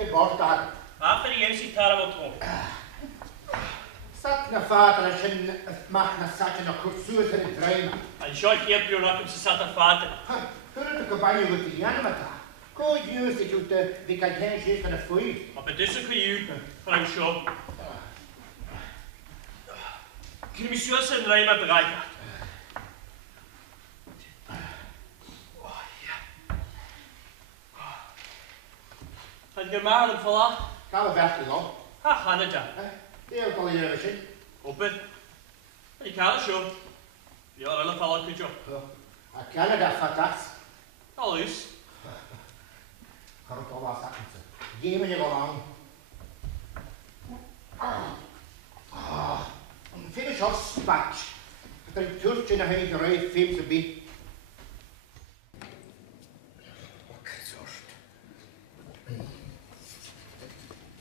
Je wordt daar. Waar ben je eens daar wat op? Zat naar vader als je het mag naar zat je nog goed zoet in het trein. En zo heb je nog eens zat aan vader. Toen de campagne met die Janne met haar. Goed juist dat je de weekend is van de foei. Maar dit is een gejuut, vrouw Schop. Kun je me zo zijn rij met bereiken? En je maar hem verlaat? Gaan we weg dan? Ha, ga het dan. Die ook al hier is. Op het. Ik ga het zo. Ja, dat valt een job. Ik ken dat fantastisch. Al is. Ga het al wat zeggen. Geef me je wel aan. Een finish off spatch. Dat een turtje naar heen gereed, film ze bij.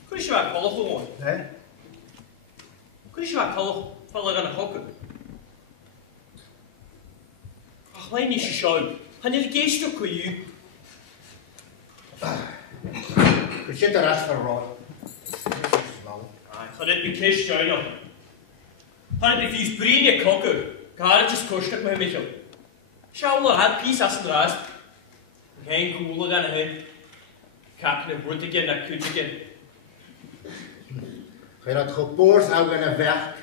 Kun je wel kallen gewoon? Nee? Kun je wel kallen vallen aan de hokken? Ach, mijn niet zo. Ga je de geest ook voor je? Je zit er als verraaid. Ik ga dit met kist joinen. Ga dit met vies brine kokken. Ga het eens kosten met Michel. Schau mal, hat Pies aus dem Rast. Geen cooler aan de heen. Kijk naar Boetigen, naar Kuttigen. Ga je dat gepoord ook in de weg?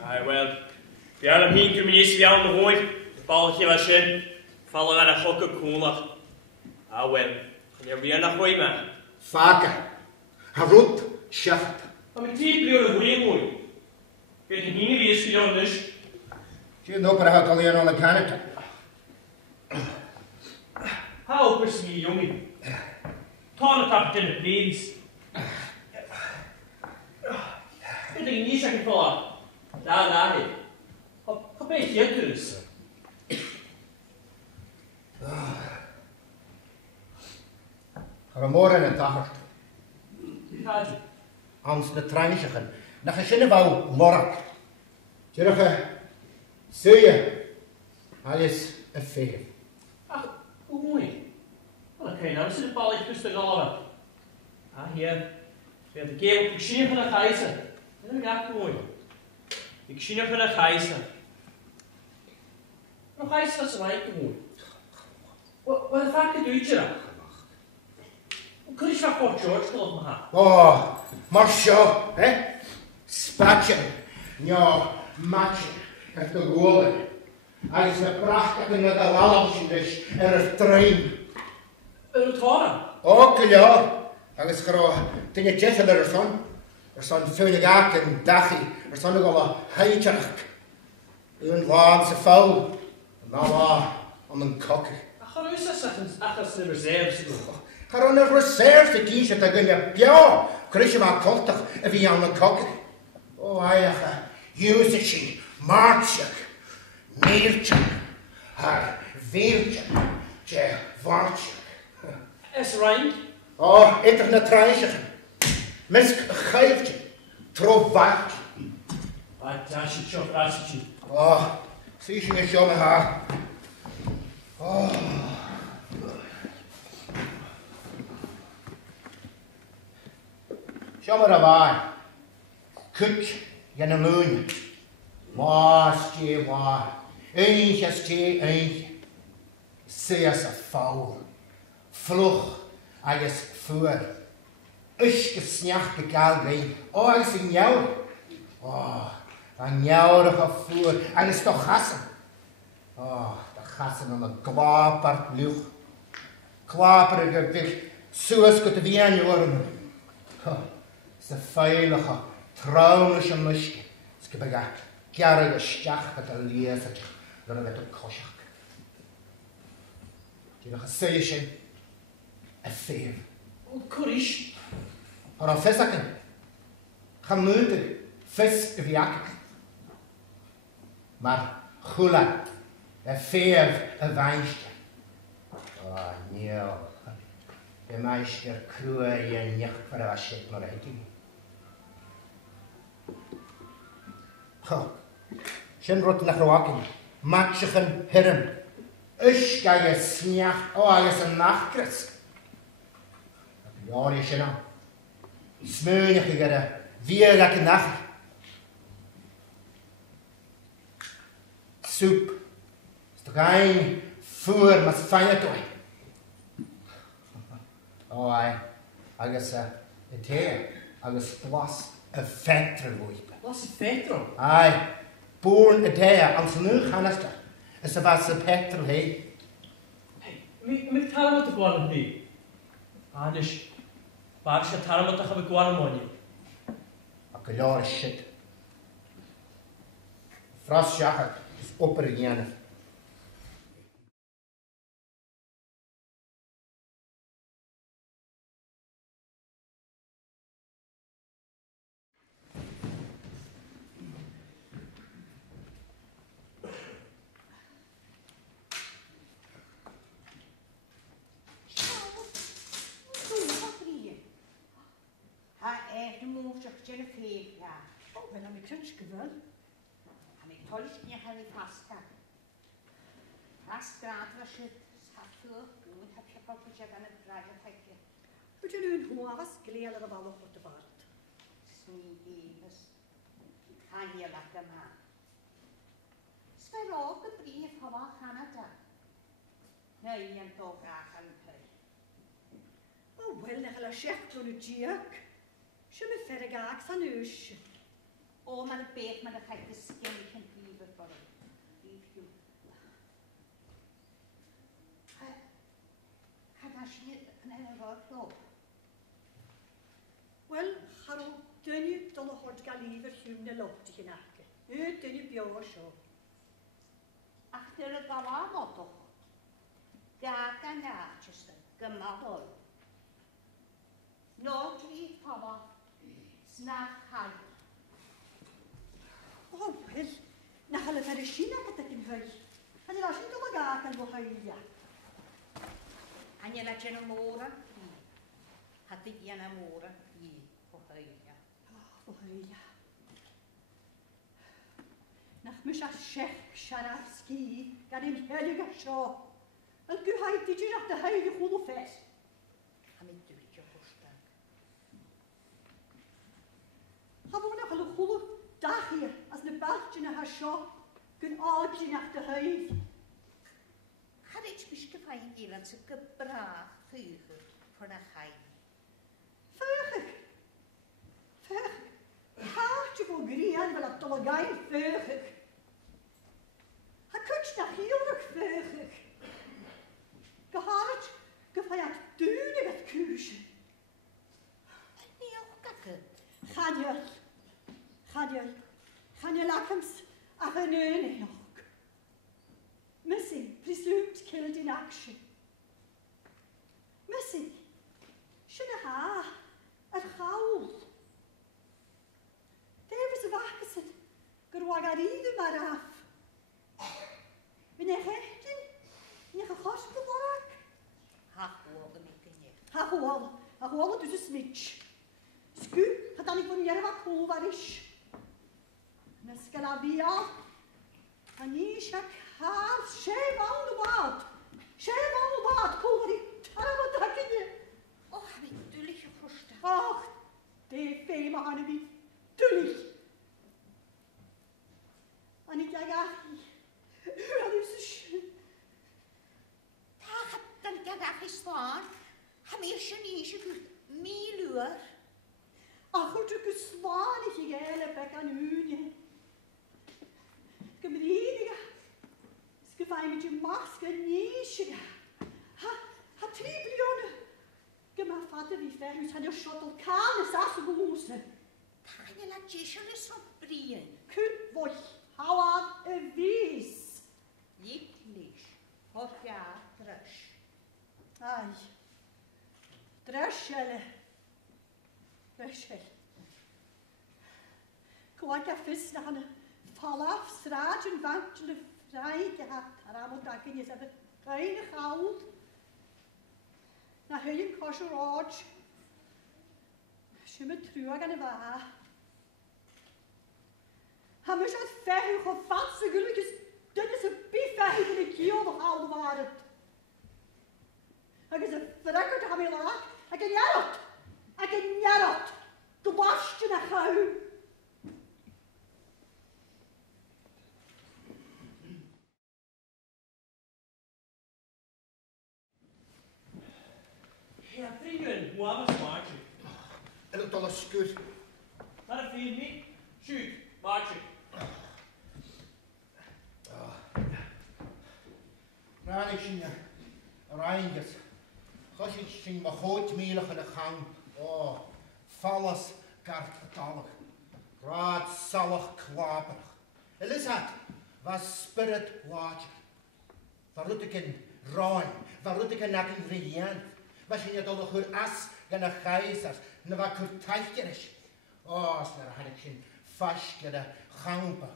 Ah, wel. Ja, dan hier kun je niet zo aan de hooi. Het balletje was in. Vallen aan de gokken cooler. Ah, wel. Ga je weer naar hooi, man. Vaker. Harut, schaft. Maar met die blauwe hooi hooi. Ik weet niet wie is voor jou dus. Je hebt ook al hier aan de kant. Hou op eens met je jongen. Ta het af in de pleens. Ik denk niet dat ik vallen. Daar. Ga bij je dus. Ga morgen in het dag. Ga je. Ans de treintje gaan. Dan ga je wel lork. Je zie je. Hij is een veer. Ach, hoe mooi. Dan kan je nou eens de balletje tussen de gallen. Ah, hier. Ik heb een keer op de ksine van de gijzer. Dat is echt mooi. De ksine van de gijzer. Nog gijzer dat is wel mooi. Wat vaak doe je dan? Hoe kun je wat voor George geloof me gaan? Oh, maar zo, hè? Spatje. Ja, matje. Het de golen. Hij is een prachtige met de lalmpje dus. Er is trein. Het horen. Ook ja. Hij is graag. Toen je tjessen er zijn. Er zijn veel gaak en dagje. Er zijn nog al een heitjerk. Een laatste vouw. Nou aan een kokker. Ga nu eens als de reserves doen. Ga dan een reserve kiezen, dan kun je, ja, krijg je maar kortig en wie aan de kokker. Oh, eigen, Juzetje, Maartje, Neertje, haar Weertje, tje, Wartje. Is Rijn? Oh, etter naar treintje. Misk, geitje, trovaartje. Ah, tasje. Oh, zie je niet zo met haar. Oh. Schau mal dabei. Kut, je ne moon. Maastje, waar. Eentje. Zeer ze faul. Vlug, hij is voor. Is gesnacht bekal ween. Oh, is een jou. Oh, een jouwige voer. Hij is toch gassen. Oh, de gassen om een klapert lucht. Klaperige weg. Zoals ik het weer worden. De veilige, trouwelijke muske. Het is een kjarrige stach met een lezer. Dan met een koschak. Die nog een zeesje. Een veer. Oh, kurish. Maar een visakken. Gemoeite. Vis of jakken. Maar gula. Een veer, een wijnstje. Oh, nee. De meester kroe je niet voor de shit maar uiting. Goh, zijn rot naar Roaken, matchigen herren. Is ga je sniach, oh, je is een nachtkris. Ja, die zijn Smeunig ik er weer lekker nacht. Soep. Is toch een voer met fijn toe. Oh, agus thé, agus glas vetter loipe. Glas vetter? Ai, born thé, ans nu ganasta. Is was petrol hei. Mit taramot gwalan bi. Anish. Barsha taramot khab gwalan moni. A galore shit. Fras jacht is opper jene. Wel, am ik krutsch gewel. Am ik tollisch niet heb ik vastgaan. Vastgraad was het, schaffer, goed, heb je kopjes aan het draaien gekje. Moet je nu een hoas glelen er wel op de baard. Sniegevers, kan je lekker maken. Sver ook een brief van Canada. Nee, en toch graag aan het huis. Oh, wel, dan ga je chef doen het jiek. Je me verder gaak van neus. Oh, maar het beet, maar dan ga ik de skin en liever voor hem. Lief je. Ga daar niet een rood op. Wel, ga ook dunne dan nog wat liever humne lopte genaken. Nu dunne björn zo. Achter het allemaal toch. Daar kan naadjes, gemakkelijk. Nooit lief, papa. Snap hij. Oh, wel, dan ga je verder China dat ik in huis. En dan als je toch gaak en wat ja. En je laat je een moren? Had ik je een moren? Voor ja. Oh, ja. Nach mich als chef Scharavski, gar im Heilige Show. En geheit die nach der Heilige Hudofest. Ga met duurtje verstaan. Hebben we nog een goede dag hier, als een bachtje naar haar show, kun oudje naar de huis. Ga iets misschien van je dat ze gebracht vuur voor de gein. Vurig. Vurig. Haartje voor grien, wel op de gein vurig. Hij kunt naar heel erg vurig. Gehaald, gefeiert duurlijk het kuusje. Nee, ook kakken. Gaan je lakkens, ach een neune ook. Missing, presumed killed in action. Missing, schöne haar, het gaul. Daar is wakker, gerwagaride maar af. Wanneer hechten, je gegosbewaak. Ha, hoorde ik niet. Ha gewoon, dus een smidge. Sku, gaat dan niet van jij wat cool waar is. Nescalabia. Anishak haar, schee van de baard, cool waar ik tarwe dakketje. Oh, heb ik duurtje verstaan. Ach, de fema aan wie tullig. En ik ja, dat is Daar dan kan ik gestaan. Heb je Chinese goed meeluur? ach, goed een zwanige gele bek aan u. Gemeenige, schefijn met je maske niesje. Ha triblionen. Gemma vader wie verhuis had je schottel kane sasse behoesen. Kan je laat je schon eens opbrien? Kunt woch, hou aan een wies. Jiklich. Of ja, drush. Ai, dreschelle. Kwart ja vis naar een falaf straatje wankje vrij gehad. Daarom dat ik niet hebben geen goud. Na heel kosher rood. Je me terug aan de waar. Hij moest uit verre gevat zijn gelukkig. Dit is een pief in de kiel nog oude waren. Hij is een verrekker te gaan laag. Ik ken jarot. now. Ja, vrienden, hoe was Maartje? En dat alles goed. Dat een vriend niet? Shoot, Maartje. Nou, ik zie Reinges. Als ik zie me goed meelig in de gang. Oh, valles kartetalig. Raadzalig klaperig. Elisabeth, was spirit watcher. Waarom ik in Rijn, waarom ik in ingredient. Was je niet al een goed as, en een geizers, en wat kurtijtjerisch. Oh, snel had ik geen vastgede gampen.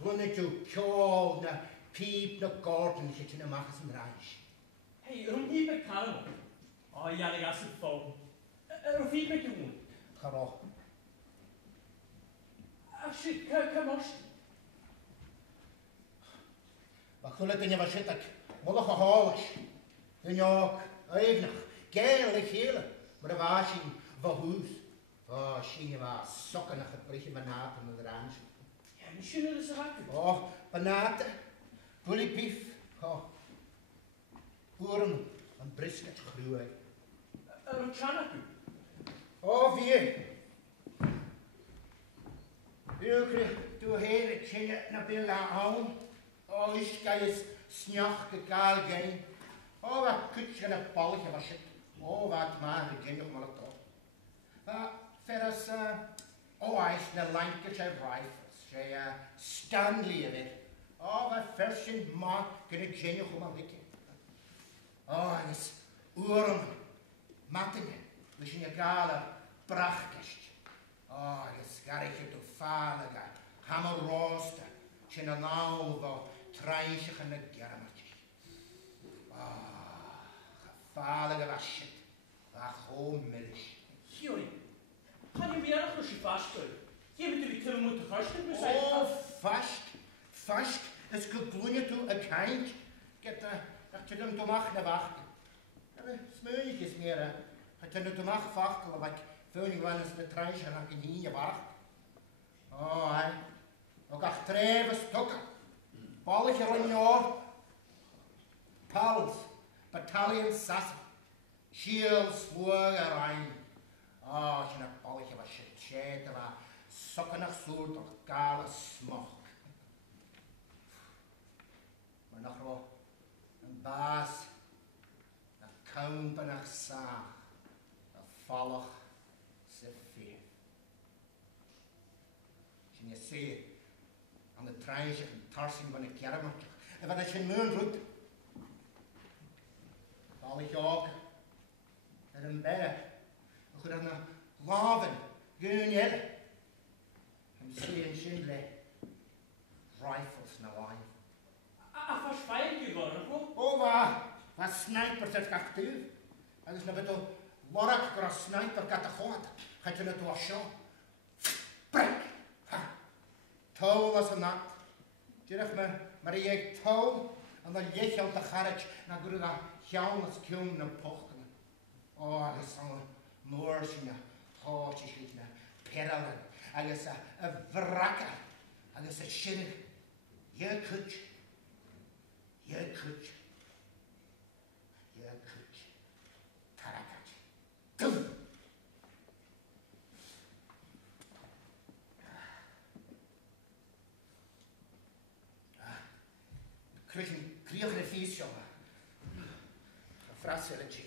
Glunnet kjol, na piep, na gordon, zit in de magas en reis. Hey, waarom niet met kalm? Oh, ja, ik ga ze volgen. Waarom niet met je woon? Ga op. Ah, shit, kom op. Wat gullet in je was zit ik, mollige halisch. En ja ook, evenig, geelig hele, maar de washing van huis. Oh, zie je maar, sokken naar het berichtje banaten met de range. Ja, misschien willen ze wakker. Oh, banaten, gullipief, oh. Boeren, een brisket gruwelijk. Wat kan ik u? Oh, vier. Ukre, du heen, ik ken je naar binnen aan. Oh, is ga je snach gekaal gaan. Oh, wat kutje en een balletje was het. Oh, wat maar, ik ken nog maar het op. Verder oh, hij is een Lancashire Rifles. Zij Stanley weer. Oh, wat versen maar, kan ik ken nog maar een oh, hij is oren, mattingen. We zien je gale prachtigst. Oh, je scharretje te valige, hammerrooster. Zijn een oude, treintje en een germertje. Oh, gevaarlijke was het. Wat gewoon milch. Joey, ga je weer nog eens je vaststellen? Je moet die kunnen moeten gasten, dus Oh, vast. Het is gegloeien toe een kind. Ik heb dat je hem te maken wachten. Smeultjes meer. Ik heb hem te maken wachten, want ik veel niet wel eens de treintje en ik niet wacht. Oh, hè. Ook acht treven stukken. Balletje rond je oor. Pals, battalion sassen. Schiel, zwoer, rein. Oh, als je een balletje was je was sokken naar zoet door kale smog. Maar nog wel een baas, een kampen naar zaag, een vallig, ze veer. Als je ziet, aan de treintje een tarsing van een kermertje, en wat als je een muur doet, val ik ook, en een berg, en goed aan een laven, gun je. En zie een schindle, rifles naar lijf. Ah, was fijn geworden, hoor. Oh, wat snipers het actief. Dat is een beetje wark voor een sniper categorie. Gaat je het wel zo? Brek! Touw was een nacht. Direct maar je touw en dan je je op de garage naar de jouwens komen en pochten. Oh, dat is zo'n noorsje, hoortjes, perlen. Dat is een wrakker. Dat is een schillig. Je kutje. Je kutje. Je kutje. Tarakatje. Doe! Kreeg een feest, jongen. Een frasselletje.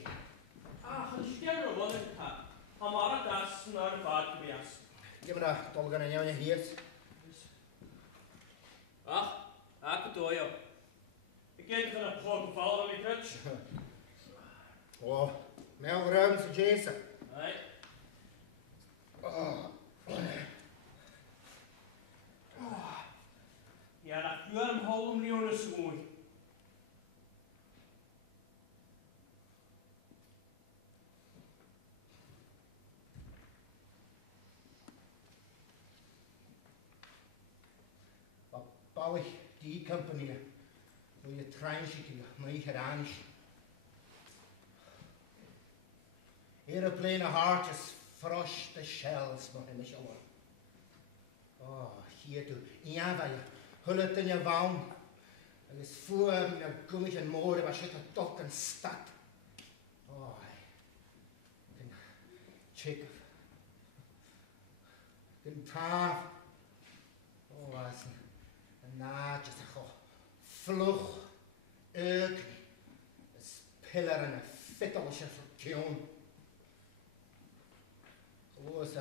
Ah, een sterren wat ik heb. Amara das naar de vaart geweest. Geef me dat tolken aan jou in je heers. Ach, ik doe je. Ik kijk van een groot geval van die krutsch. Oh, mijn ruimte Jason. Nee. Oh. Ja, dat kun je hem niet onderzoeken. Wat bouw die compagnie? Wil je treintje, mee gedaan is. Aeroplane hartjes, frost de shells, maar in de shower. Hier du, Ianvaia, hullet in je waun. En is voor me gummig en moorden, was het toch een stad. Den Tjekov. Den Tav. Was een naadje, zeg vlug, økning. Pillarna fettalse fortune. Så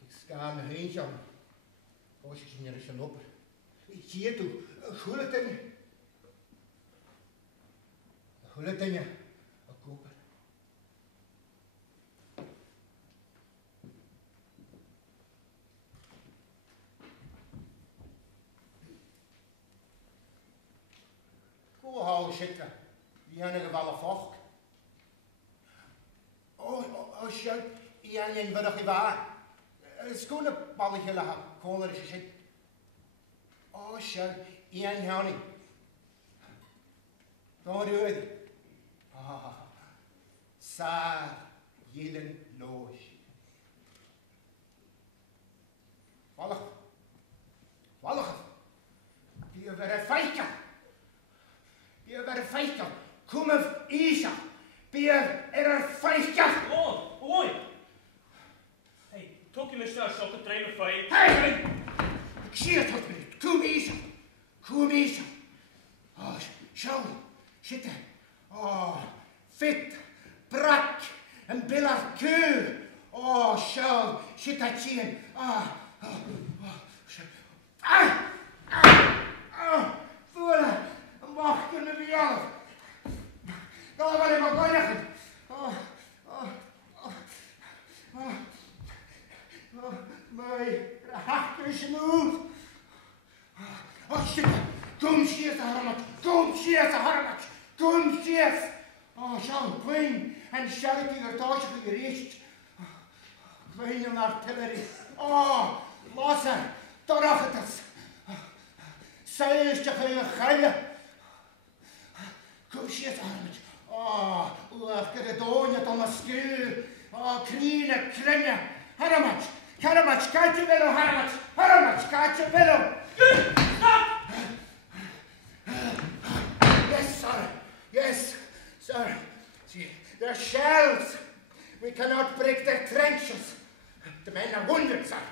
ik ska med heenjan. Als je niet eens op. Hier toe, hulletingen. Hulletingen, een koper. Hoe hou je het? Die hebben gevallen vocht. Schjøl, igjen vil dere være. Skulle bare ikke la kåler ikke skjedd. Schjøl, igjen høring. Da er det øde. Sær, gillen, lås. Vallig. De er være feika. De er være feika. Kom av isa. Beer feika. Oi! Hey, toch je me snel zo te trainen van je. Hey! Ik zie het ook niet. Kom eens. Zo. Zitten. Fit. Brak. Een billig keur. Zo. Zit dat zien. Voelen. Mag kunnen we jou. Nou, wat heb ik weinig. Mijn hachtjes move. Shit. Kom cheers, Harmat. Kom cheers. Zo, Queen. En stel ik hier thuis gerecht. Queen en artillerie. Lassen. Toch het is. Zij is je geen geile. Kom cheers, Harmat. Ik heb het oorje tot mijn skuur. Kriene, kringen. Harmat, kijk je willen, Harmat, kijk je willen. Stop! Yes, sir. They're shells. We cannot break their trenches. The men are wounded, sir.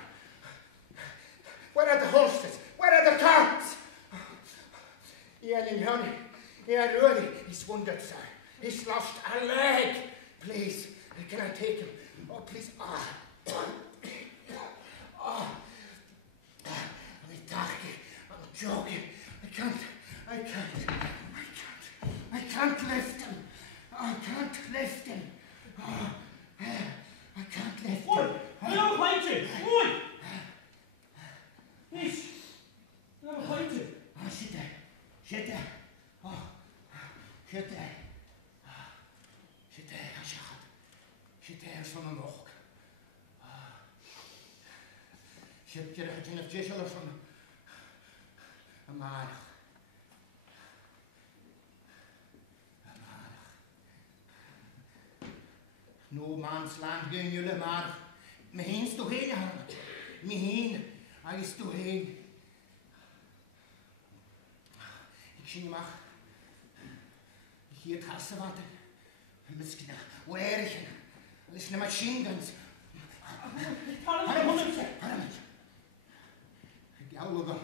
Where are the horses? Where are the carts? Ian Honey, Rudy, he's wounded, sir. He's lost a leg. Please, can I take him? Please. I'm joking. I can't lift him. I can't lift him. Oi! Nou, Heintje! Oi! Is. Nou, Heintje. Zit daar. Zit daar, als je gaat. Zit daar van een oog. Zit je er in het jesselen van een maandag. No man's land gaan jullie maar. Me heen is toch heen, Harmat. Me heen. Hij is toch heen. Ik zie je mag. Hier het hassenwater. Misschien weergen. Dat is een machine guns. Harmat. Ik hou wel.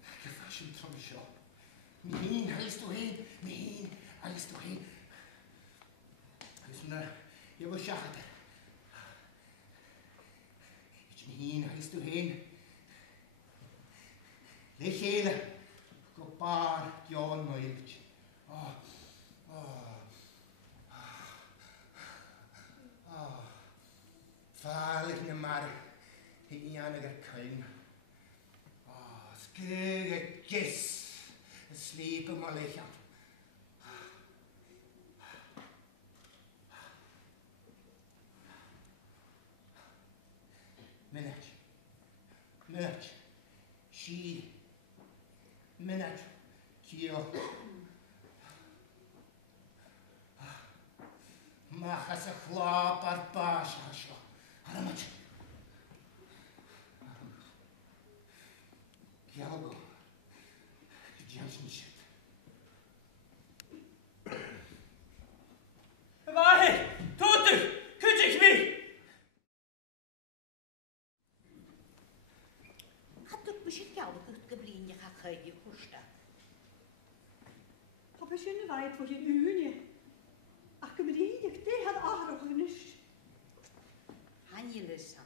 Ik heb fashion van de shop. Me heen, hij is toch heen. Me heen, hij is toch heen. Hij is naar... Je wil schachten. Ik ben heen, hij is toch heen. Leg hele. Ik heb een paar jaren meiltje. Veilig naar maar. Ik niet aan de kring. Skeuge gis. Slepen maar lichaam. Minute. Hier. Mag als een glaap uit paas. Harmat. sy'n gael gyblin i'ch achau i'w chwrsta. Pa pa sy'n y faid fod yn ŵni. Ac ymryd i'ch de had arwch yn ys. Han i lysa.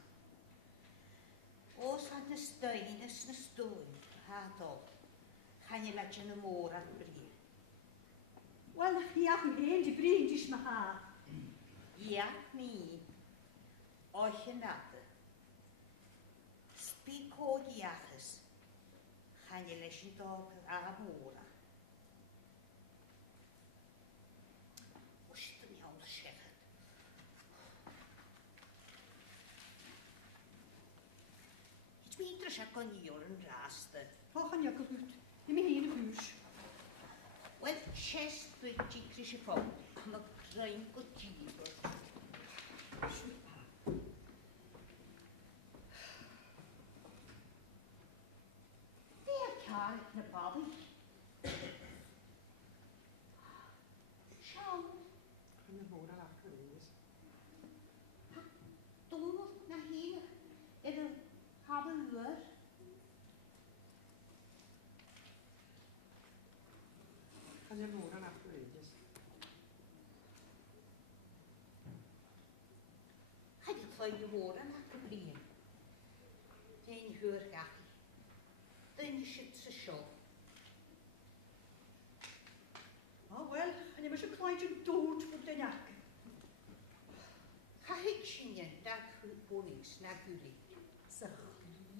Os had ystyn ys na stwyn, hadol. Han i lad yn y môr ar bri. Wel, chi ach yn hen di brin dis ma ha. Ia, ni. Oich yn adr. Sbi cod i achus. Han i leis yn dog a môr. Oes dyn iawn siarad. Hyd mi dros ac o'n i'r yn rast. O, chan ia gyfwyd. Dim i hen y hwys. Wel, chest bwyd i gris y ffog. Mae grain o dîr. Fe a car yn y babi. Siawn. Yn y môr ar ac yn ys. Dŵr na hi. Er y habl yw'r. Yn y môr ar ac yn ys. Had i cloi i fôr yn ac y brin. Dyn hwyr gachu. Dyn sydd sy'n sio. O, wel, chan ia mysio cloi yn dŵr fod yn ac. Cahig sy'n dag hwnnws na gwri. Sych,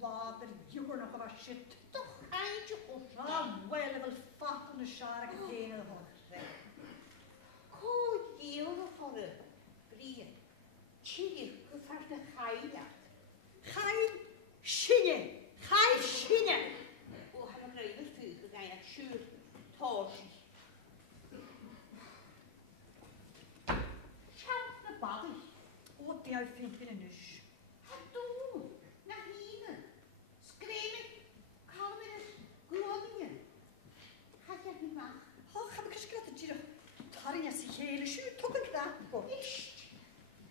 lab yr yw'r noch o fa shit. Doch haid i O, chwrsta. wel, efo ffat yn y siar ac yn hen yn y hwn. Co diw o ffordd. Brin. Tir gyffar na chaiad. Chain sinne. Chain sinne. O han o greu yr ffych y gael siwr torsi. Siawt na babi. O, di au ffint yn ynys. Hadw. Na hyn. Sgrefyd. Calwyd yr glodyn. Hadiad ni mach. O, cham y cysgrad y tiro. Tarin a si heil y siw, tog yn grad. Bo. Isht.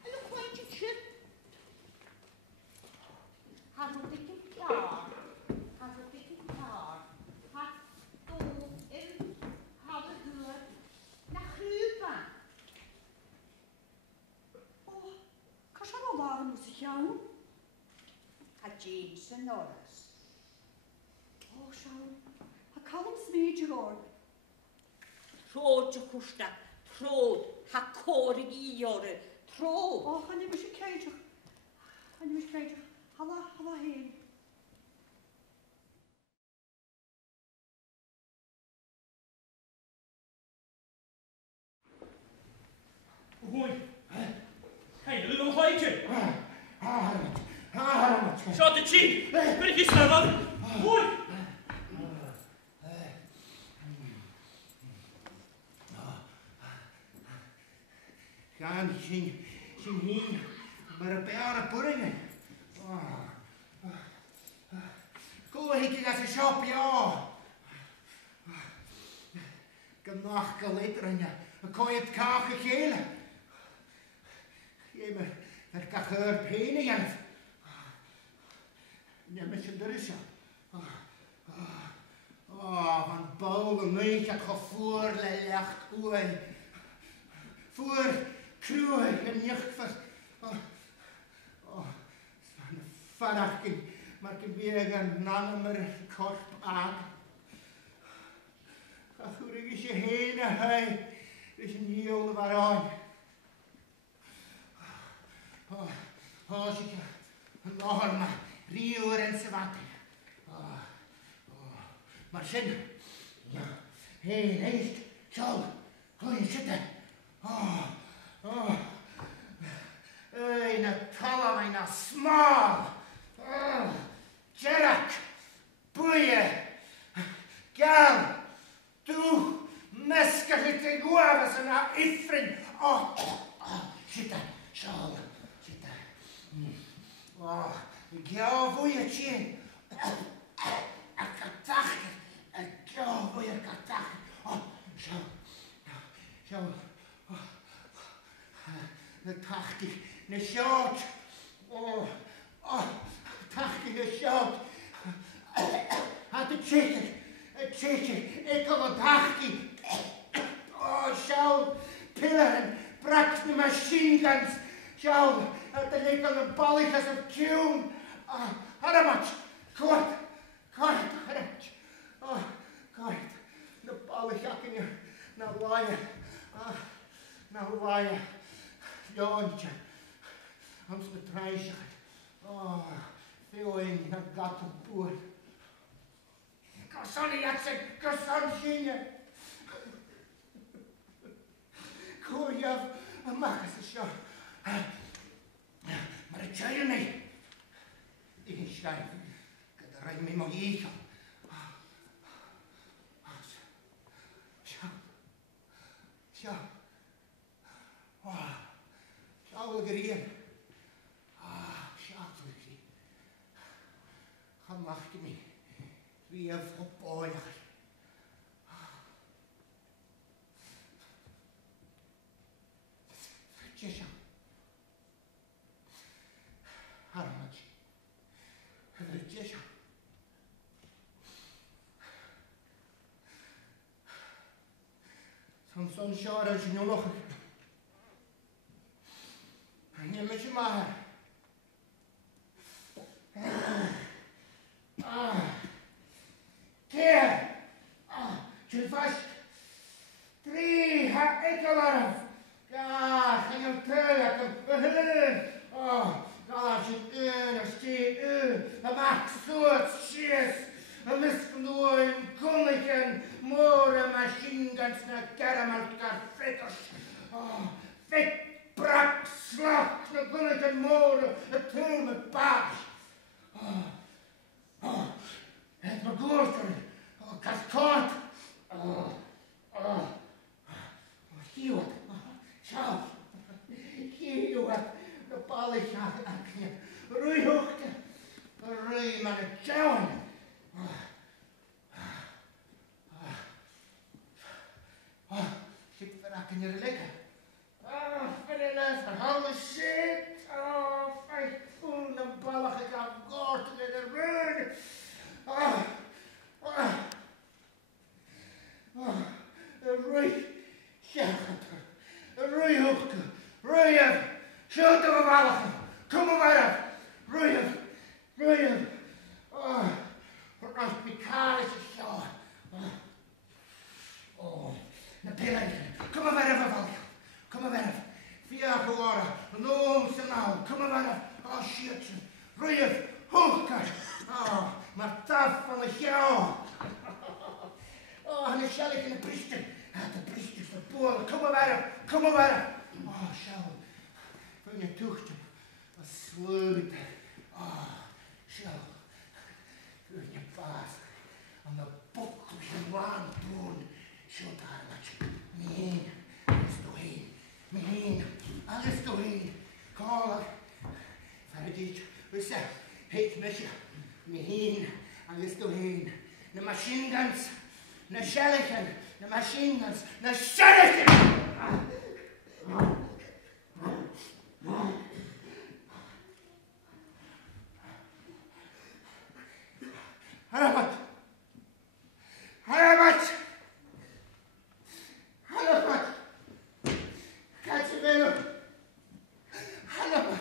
Yn y chwaith y siwr. Hadw dig yn car. Hadw dig yn car. Hadw yn hadw gwyr. Na chrwba. O, casan o laf yn wrth i iawn. A James yn oras. O, siawn. A calwm smyd i'r org. Trod y chwsta. Trod. Ha corig i o'r. Trod. O, chan i mysio ceidrych. Chan i mysio ceidrych. Hala hen. Hwy. Hei, ydw i'n chwaith ti? Harmat. Siot y ti! Bydd chi sefod? Hwy! Gan sy'n hun. Mae'r bear y bwring. Go hig i gas y siop i o. Gymach galedr yna. Y coed cach y chael. Ie, mae'r gachyr pein i anf. Nefnys yn dyrus o. O, fan bawg yn mwych ac o ffwr lelach gwy. Ffwr crwy yn iachfas. O, ffanach gyn. Mae'r gybieg yn nan am yr corp ag. A chwrig eisiau hen a hau. Eisiau niol y faron. O, sy'n cael yn ohor yma. Riwr yn sefadau. Mae'r sy'n. Hen, eist, siol, hwy'n sydd. Ei, na tala mai na smal. Jerac, bwye, gal, dw, mesgall i te gwafas yna iffrin. Syda, siol, syda. Gio fwy y tîn. A gatach, gio fwy y gatach. Siol. Y tachti, na siot. Tachti na siot. Had de tjekke, ik al wat hachtie. Oh, schau, pillen, brak de machine guns. Schau, had de lik al een balletjes op tune. Haramat, kort, haramat. Oh, kort, de balletjes in je, nou waaien. Joontje, ons de treisje. Oh, veel in, dat gaat op boord. Kassan jatsen, kassan zingen. Koerjaf, mag ze zo. Maar het zei je niet. Ik schrijf, ik had er een met mijn Zo. Zo wil ik erin. Zo wil ik zien. Gemacht me. Wie een verboeig. Tjesja. Harmatje. Tjesja. Zo'n jaar als je nu nog. Neem met je maar. Keer. Je vast. 3 ekelaar. Ja, ging hem teuren. Als je een maakt soort shit. Een miskloor in koniken. Moren machine guns naar karamelkar fritters. Vet brak slag. Naar koniken moren. Het tuin met paas. Het begoorter. Kaskant. Hier wat. Zo. Hier wat. De balletje akne. Roeihoogte. Roei maar het tjouwen. Zit verrakken je lekker. Verder holy shit. Ik voel de ballen gaan gorten in de rug. Roei. Roeihoogte. Roeien. Schuld op ballen. Kom maar. Roeien. Als Picardische zo. De pillen. Kom maar verder, Valja. Kom maar verder. 4 geworden. Noem ze nou. Kom maar verder. Shit. Roeien. Hoogte. Maar taf van de jou. En de schellig in de priester. De priester is verboren. Kom maar verder. Schau. Van je toechten. Wat sluit. Schau. Voor je paas. Aan de bok op je waan doen. Schau daar wat. Meen. Alles doorheen. Kolen. Verdiet. Wist je. Heet met je. Meen. Alles doorheen. De machine guns. De schelligen. De machine guns. De schelligen. Haramat. Casimiro. Haramat.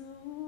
so